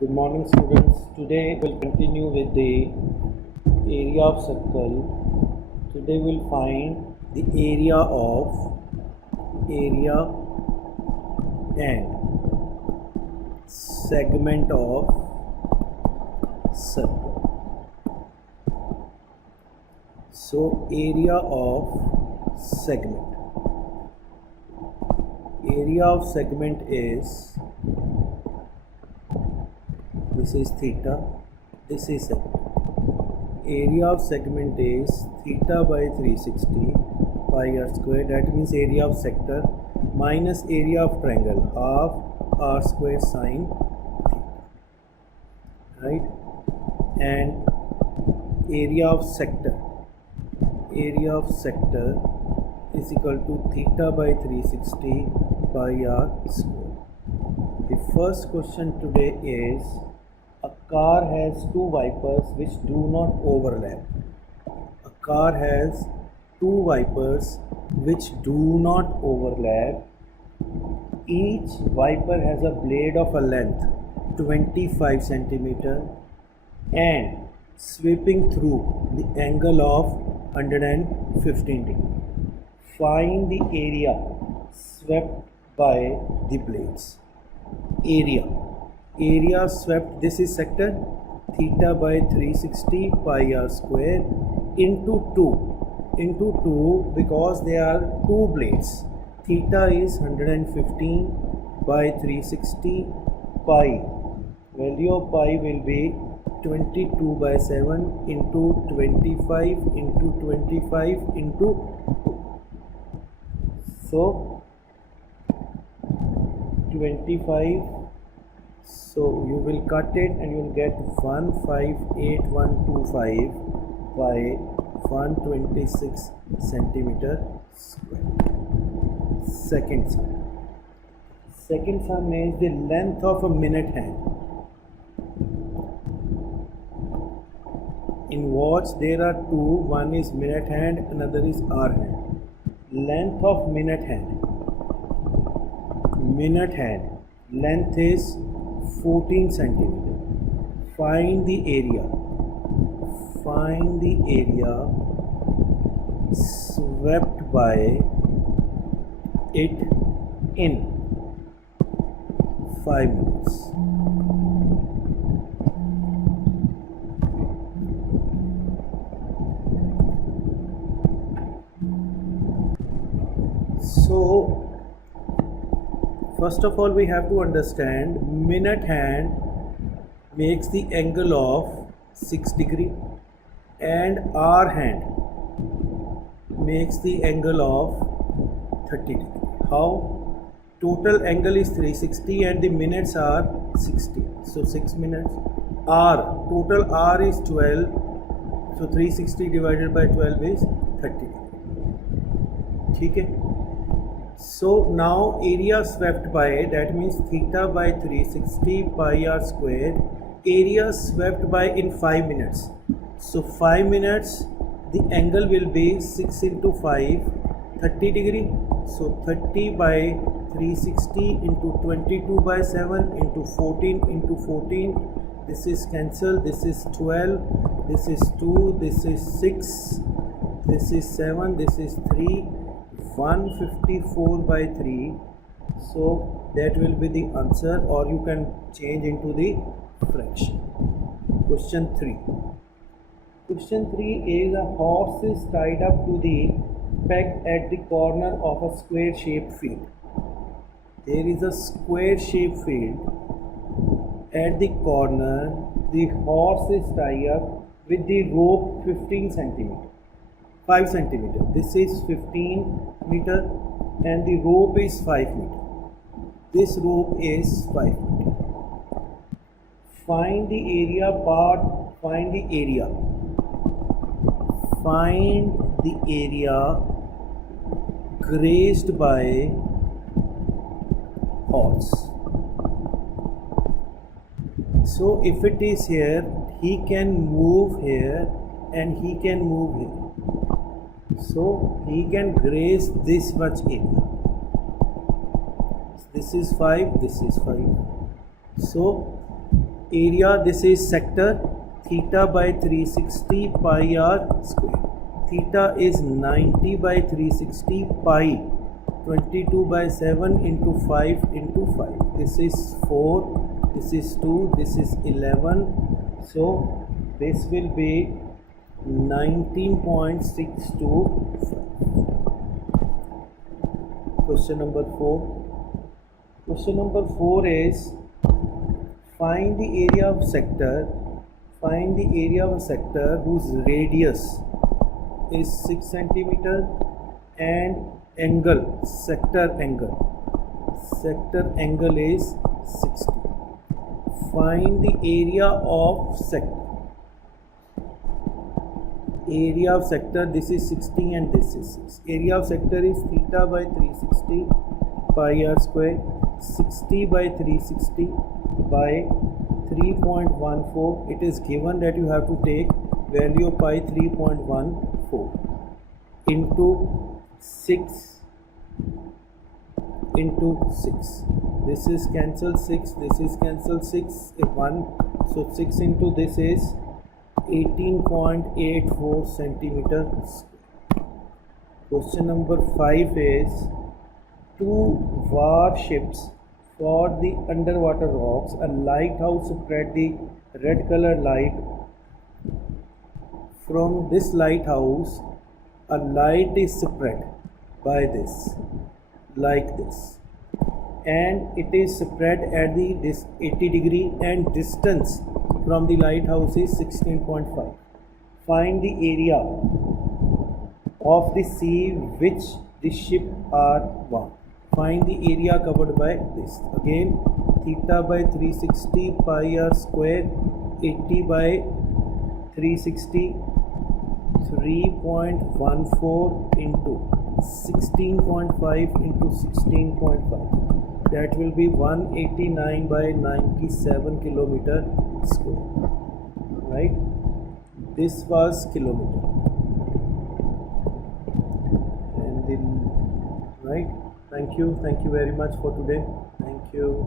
Good morning, students. Today we'll continue with the area of circle. Today we'll find the area and segment of circle. So area of segment. Area of segment is, this is theta, this is segment. Area of segment is theta by 360 pi r square, that means area of sector, minus area of triangle, half r square sine theta, right? And area of sector is equal to theta by 360 pi r square. The first question today is, a car has two wipers which do not overlap. A car has two wipers which do not overlap. Each wiper has a blade of a length 25 centimeter and sweeping through the angle of 115 degree. Find the area swept by the blades. Area swept, this is sector, theta by 360 pi r square into 2 because there are two blades. Theta is 115 by 360 pi. Value of pi will be 22 by 7 into 25 into 25 into 2. So 25. So you will cut it and you will get 158,125 by 126 centimeter square. Second sum is the length of a minute hand. In watch there are two, one is minute hand, another is hour hand. Length of minute hand. Length is 14 centimeter. Find the area swept by it in 5 minutes. So first of all, we have to understand minute hand makes the angle of 6 degree and hour hand makes the angle of 30 degree. How? Total angle is 360 and the minutes are 60. So 6 minutes. Total hour is 12. So 360 divided by 12 is 30 degree. Okay? So now area swept by, that means theta by 360 pi r square, area swept by in 5 minutes. So 5 minutes, the angle will be 6 into 5, 30 degree. So 30 by 360 into 22 by 7 into 14 into 14. This is cancelled, this is 12, this is 2, this is 6, this is 7, this is 3. 154 by 3, so that will be the answer, or you can change into the fraction. Question 3 is, a horse is tied up to the peg at the corner of a square shaped field. There is a square shaped field. At the corner, the horse is tied up with the rope 15 centimeter. 5 centimeter. This is 15 meter and the rope is 5 meter. This rope is 5 meter. Find the area part. Find the area grazed by horse. So if it is here, he can move here and he can move here. So he can graze this much area. This is 5, this is 5. So area, this is sector, theta by 360 pi r square. Theta is 90 by 360 pi, 22 by 7 into 5 into 5. This is 4, this is 2, this is 11. So this will be 19.625. Question number 4. Question number 4 is find the area of sector. Find the area of a sector whose radius is 6 centimeter and angle, sector angle is 60. Find the area of sector. Area of sector, this is 60 and this is 6. Area of sector is theta by 360 pi r square. 60 by 360 by 3.14. It is given that you have to take value of pi 3.14 into 6 into 6. This is cancel 6, this is cancel 6, 1. So 6 into this is 18.84 centimeter square. Question number 5 is 2 warships for the underwater rocks. A lighthouse spread the red color light. From this lighthouse, a light is spread by this, like this, and it is spread at this 80 degree and distance from the lighthouse is 16.5. Find the area of the sea which the ship are one. Find the area covered by this. Again, theta by 360 pi r square, 80 by 360, 3.14 into 16.5 into 16.5. That will be 189 by 97 kilometer square. Right? This was kilometer. And then, right? Thank you very much for today. Thank you.